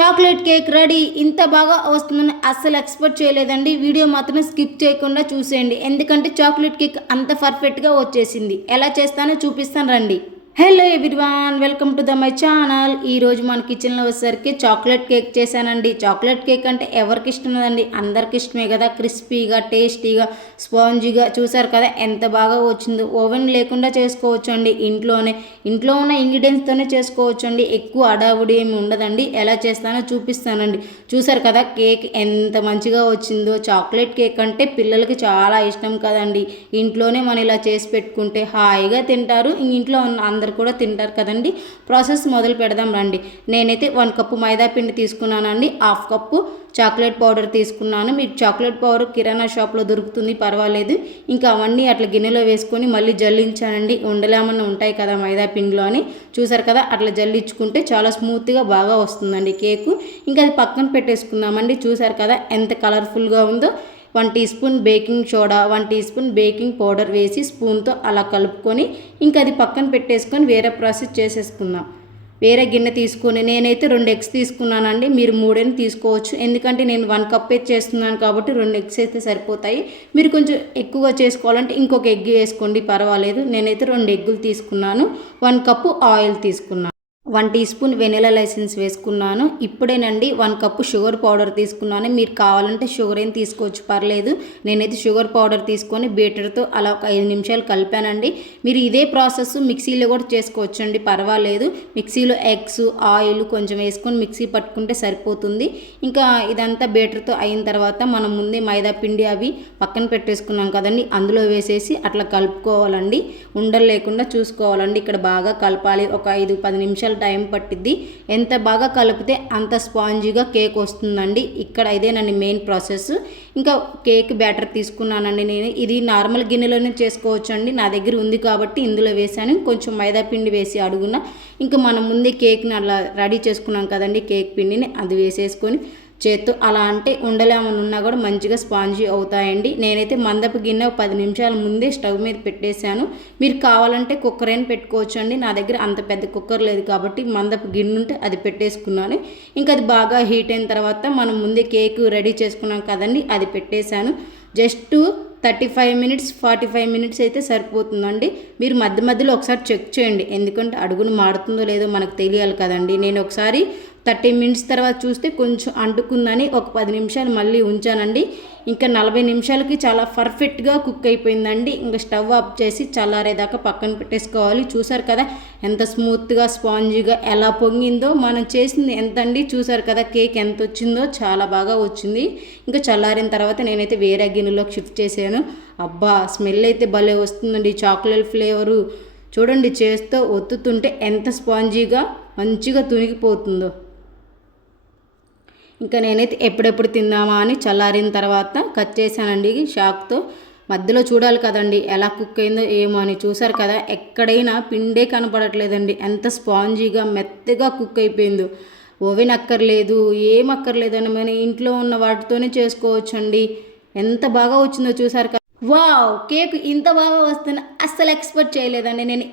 Chocolate cake ready. ఇంత బాగా వస్తుందని అస్సలు ఎక్స్పెక్ట్ చేయలేదండి. వీడియో మాత్రం స్కిప్ చేయకుండా చూసేయండి, ఎందుకంటే చాక్లెట్ కేక్ అంత పర్ఫెక్ట్గా వచ్చేసింది. ఎలా చేస్తానో చూపిస్తాను రండి. Hello everyone, welcome to my channel. ఈరోజు మన కిచెన్లో వచ్చేసరికి చాక్లెట్ కేక్ చేశానండి. చాక్లెట్ కేక్ అంటే ఎవరికి ఇష్టం లేదండి, అందరికి ఇష్టమే కదా. క్రిస్పీగా, టేస్టీగా, స్పాంజీగా చూసారు కదా ఎంత బాగా వచ్చిందో. ఓవెన్ లేకుండా చేసుకోవచ్చు అండి, ఇంట్లో ఉన్న ఇంగ్రీడియంట్స్తోనే చేసుకోవచ్చు అండి. ఎక్కువ అడావుడి ఏమి ఉండదండి. ఎలా చేస్తానో చూపిస్తానండి. చూసారు కదా కేక్ ఎంత మంచిగా వచ్చిందో. చాక్లెట్ కేక్ అంటే పిల్లలకి చాలా ఇష్టం కదండి. ఇంట్లోనే మనం ఇలా చేసి పెట్టుకుంటే హాయిగా తింటారు. ఇంట్లో ఉన్న అందరు కూడా తింటారు కదండి. ప్రాసెస్ మొదలు పెడదాం రండి. నేనైతే 1 కప్పు మైదా పిండి తీసుకున్నానండి. 1/2 కప్పు చాక్లెట్ పౌడర్ తీసుకున్నాను. మీకు చాక్లెట్ పౌడర్ కిరాణా షాప్లో దొరుకుతుంది, పర్వాలేదు. ఇంకా అవన్నీ అట్లా గిన్నెలో వేసుకొని మళ్ళీ జల్లించానండి. ఉండలేమన్నా ఉంటాయి కదా మైదా పిండిలో అని. చూసారు కదా అట్లా జల్లించుకుంటే చాలా స్మూత్గా బాగా వస్తుందండి కేకు. ఇంకా అది పక్కన పెట్టేసుకుందామండి. చూసారు కదా ఎంత కలర్ఫుల్గా ఉందో. 1 teaspoon baking soda, 1 teaspoon baking powder వేసి స్పూన్తో అలా కలుపుకొని ఇంకా అది పక్కన పెట్టేసుకొని వేరే ప్రాసెస్ చేసేసుకుందాం. వేరే గిన్నె తీసుకొని నేనైతే 2 ఎగ్స్ తీసుకున్నానండి. మీరు 3 తీసుకోవచ్చు, ఎందుకంటే నేను 1 కప్ అయితే చేస్తున్నాను కాబట్టి 2 ఎగ్స్ అయితే సరిపోతాయి. మీరు కొంచెం ఎక్కువగా చేసుకోవాలంటే ఇంకొక ఎగ్ వేసుకోండి, పర్వాలేదు. నేనైతే 2 ఎగ్గులు తీసుకున్నాను. 1 కప్పు ఆయిల్ తీసుకున్నాను. 1 టీ స్పూన్ వెనిలా లైసెన్స్ వేసుకున్నాను. ఇప్పుడేనండి 1 కప్పు షుగర్ పౌడర్ తీసుకున్నాను. మీరు కావాలంటే షుగర్ ఏం తీసుకోవచ్చు, పర్లేదు. నేనైతే షుగర్ పౌడర్ తీసుకొని బీటర్తో అలా ఒక 5 నిమిషాలు కలిపానండి. మీరు ఇదే ప్రాసెస్ మిక్సీలో కూడా చేసుకోవచ్చు అండి, పర్వాలేదు. మిక్సీలో ఎగ్స్, ఆయిల్ కొంచెం వేసుకొని మిక్సీ పట్టుకుంటే సరిపోతుంది. ఇంకా ఇదంతా బీటర్తో అయిన తర్వాత మనం ముందే మైదా పిండి అవి పక్కన పెట్టేసుకున్నాం కదండి, అందులో వేసేసి అట్లా కలుపుకోవాలండి. ఉండలు లేకుండా చూసుకోవాలండి. ఇక్కడ బాగా కలపాలి. ఒక 5-10 నిమిషాలు టైం పట్టిద్ది. ఎంత బాగా కలిపితే అంత స్పాంజీగా కేక్ వస్తుందండి. ఇక్కడ ఇదేనండి మెయిన్ ప్రాసెస్. ఇంకా కేక్ బ్యాటర్ తీసుకున్నానండి నేను. ఇది నార్మల్ గిన్నెలోనే చేసుకోవచ్చు అండి, నా దగ్గర ఉంది కాబట్టి ఇందులో వేసాను. కొంచెం మైదా పిండి వేసి అడుగున ఇంకా మనం ముందే కేక్ని అలా రెడీ చేసుకున్నాం కదండి, కేక్ పిండిని అది వేసేసుకొని చేత్తో అలా అంటే ఉండలేమని ఉన్నా కూడా మంచిగా స్పాంజీ అవుతాయండి. నేనైతే మందపు గిన్నె 10 నిమిషాల ముందే స్టవ్ మీద పెట్టేశాను. మీరు కావాలంటే కుక్కర్ అయినా పెట్టుకోవచ్చు అండి. నా దగ్గర అంత పెద్ద కుక్కర్ లేదు కాబట్టి మందపు గిన్నె ఉంటే అది పెట్టేసుకున్నాను. ఇంకా అది బాగా హీట్ అయిన తర్వాత మనం ముందే కేక్ రెడీ చేసుకున్నాం కదండి, అది పెట్టేశాను. జస్ట్ 35 మినిట్స్ 45 మినిట్స్ అయితే సరిపోతుందండి. మీరు మధ్య మధ్యలో ఒకసారి చెక్ చేయండి, ఎందుకంటే అడుగును మాడుతుందో లేదో మనకు తెలియాలి కదండి. నేను ఒకసారి 30 మినిట్స్ తర్వాత చూస్తే కొంచెం అంటుకుందని ఒక 10 నిమిషాలు మళ్ళీ ఉంచానండి. ఇంకా 40 నిమిషాలకి చాలా పర్ఫెక్ట్గా కుక్ అయిపోయిందండి. ఇంకా స్టవ్ ఆఫ్ చేసి చల్లారేదాకా పక్కన పెట్టేసుకోవాలి. చూసారు కదా ఎంత స్మూత్గా, స్పాంజీగా ఎలా పొంగిందో. మనం చేసింది ఎంత అండి, చూసారు కదా కేక్ ఎంత వచ్చిందో, చాలా బాగా వచ్చింది. ఇంకా చల్లారిన తర్వాత నేనైతే వేరే గిన్నెలోకి షిఫ్ట్ చేశాను. అబ్బా స్మెల్ అయితే భలే వస్తుందండి, చాక్లెట్ ఫ్లేవరు. చూడండి చేస్తూ ఒత్తుతుంటే ఎంత స్పాంజీగా మంచిగా తునిగిపోతుందో. ఇంకా నేనైతే ఎప్పుడెప్పుడు తిందామా అని చల్లారిన తర్వాత కట్ చేశానండి షాక్తో. మధ్యలో చూడాలి కదండి ఎలా కుక్ అయిందో ఏమో అని. చూసారు కదా ఎక్కడైనా పిండే కనపడట్లేదండి, ఎంత స్పాంజీగా మెత్తగా కుక్ అయిపోయిందో. ఓవెన్ అక్కర్లేదు, ఏం అక్కర్లేదండి, మన ఇంట్లో ఉన్న వాటితోనే చేసుకోవచ్చు అండి. ఎంత బాగా వచ్చిందో చూసారు కదా. వావ్, కేక్ ఇంత బాగా వస్తుందని అస్సలు ఎక్స్పెక్ట్ చేయలేదండి. నేను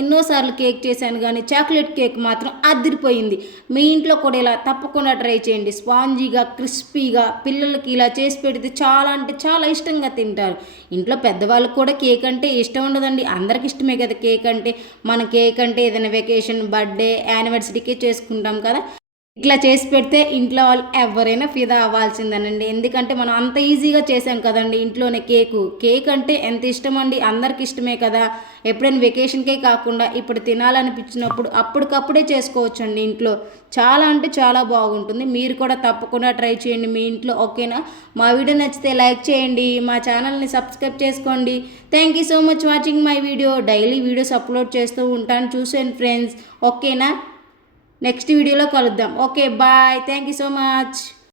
ఎన్నోసార్లు కేక్ చేశాను కానీ చాక్లెట్ కేక్ మాత్రం అదిరిపోయింది. మీ ఇంట్లో కూడా ఇలా తప్పకుండా ట్రై చేయండి. స్పాంజీగా, క్రిస్పీగా, పిల్లలకి ఇలా చేసి పెడితే చాలా అంటే చాలా ఇష్టంగా తింటారు. ఇంట్లో పెద్దవాళ్ళకి కూడా కేక్ అంటే ఇష్టం ఉండదండి, అందరికి ఇష్టమే కదా కేక్ అంటే. మన కేక్ అంటే ఏదైనా వెకేషన్, బర్త్డే, యానివర్సరీకే చేసుకుంటాం కదా. ఇట్లా చేసి పెడితే ఇంట్లో వాళ్ళు ఎవరైనా ఫిదా అవ్వాల్సిందేనండి. ఎందుకంటే మనం అంత ఈజీగా చేసాం కదండి ఇంట్లోనే. కేక్ అంటే ఎంత ఇష్టం అండి, అందరికి ఇష్టమే కదా. ఎప్పుడైనా వెకేషన్కే కాకుండా ఇప్పుడు తినాలనిపించినప్పుడు అప్పటికప్పుడే చేసుకోవచ్చు అండి ఇంట్లో. చాలా అంటే చాలా బాగుంటుంది. మీరు కూడా తప్పకుండా ట్రై చేయండి మీ ఇంట్లో, ఓకేనా. మా వీడియో నచ్చితే లైక్ చేయండి, మా ఛానల్ని సబ్స్క్రైబ్ చేసుకోండి. Thank you so much watching my video. Daily videos upload చేస్తూ ఉంటాను, చూసేయండి ఫ్రెండ్స్, ఓకేనా. నెక్స్ట్ వీడియోలో కలుద్దాం. Okay bye, thank you so much.